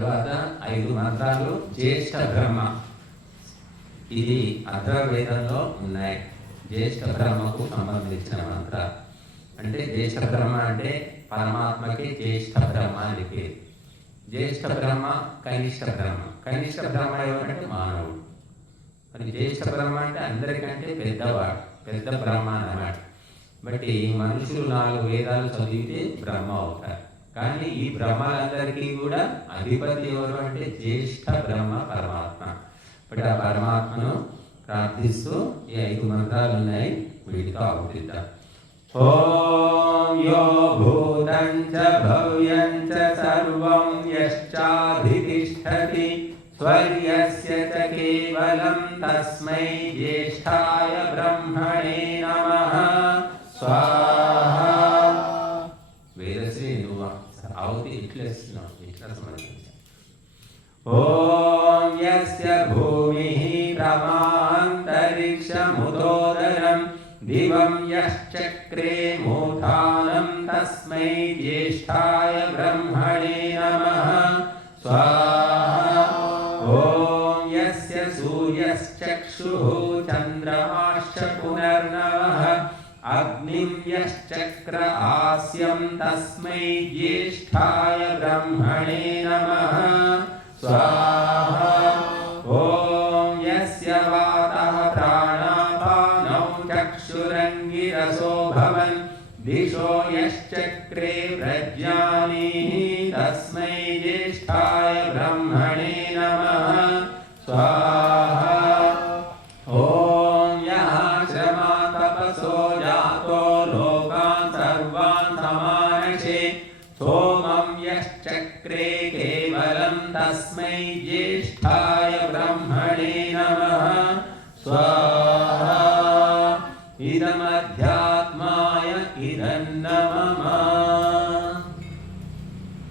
తర్వాత 5 మంత్రాలు జ్యేష్ఠ బ్రహ్మ. ఇది అథర్వవేదంలో ఉన్నాయి. జ్యేష్ఠ బ్రహ్మకు సంబంధించిన మంత్ర. అంటే జ్యేష్ఠ బ్రహ్మ అంటే పరమాత్మకి జ్యేష్ఠ బ్రహ్మ అని పేరు. జ్యేష్ఠ బ్రహ్మ, కనిష్ట బ్రహ్మ. కనిష్ట బ్రహ్మ ఎవరంటే మానవుడు. మరి జ్యేష్ఠ బ్రహ్మ అంటే అందరికంటే పెద్దవాడు, పెద్ద బ్రహ్మ అన్నమాట. బట్టి మనుషులు 4 వేదాలు చదివితే బ్రహ్మ అవుతారు. కానీ ఈ బ్రహ్మలందరికీ కూడా అధిపతి ఎవరు అంటే జ్యేష్ఠ బ్రహ్మ పరమాత్మ. బట్టి ఆ పరమాత్మను ప్రార్థిస్తూ ఈ 5 మంత్రాలు ఉన్నాయి, వీటితో ఆవుతిద్దాం. ఓం యో భూతం చ భవ్యం చ సర్వం యశ్చాధితిష్ఠతి స్వర్యస్య చ కేవలం తస్మై జ్యేష్ఠాయ బ్రహ్మణే నమః. స్వాహా. వేదశ్రీ నువ్వు ఆవుతి ఇట్లా ఇస్తున్నావు, ఇట్లా సంబంధించి. ఓం యస్య భూమిః ప్రమాంతరిక్షముదోదరం దివం యశ్చక్రే మూఢానం తస్మై జ్యేష్ఠాయ బ్రహ్మణే నమః. స్వాహా. ఓం యస్య సూర్యశ్చక్షుః చంద్రమాశ్చ పునర్నవః అగ్నిం యశ్చక్ర ఆస్యం తస్మై జ్యేష్ఠాయ బ్రహ్మణే నమః. స్వాహా. ఓం యస్య వాతః ప్రాణాపానౌ చక్షురంగిరసో భవన్ దిశో యశ్చక్రే ప్రజ్ఞానీః తస్మై జ్యేష్ఠాయ బ్రహ్మణే నమః. స్వాహా. ఓం యః శ్రమా తపసో జాతో లోకాన్ సర్వాన్ సమానశే సోమం యశ్చక్రే కేవలం తస్మై జ్యేష్ఠాయ బ్రహ్మణే నమః. స్వాహా. ఇదమధ్యాత్మాయ ఇదన్న మమ.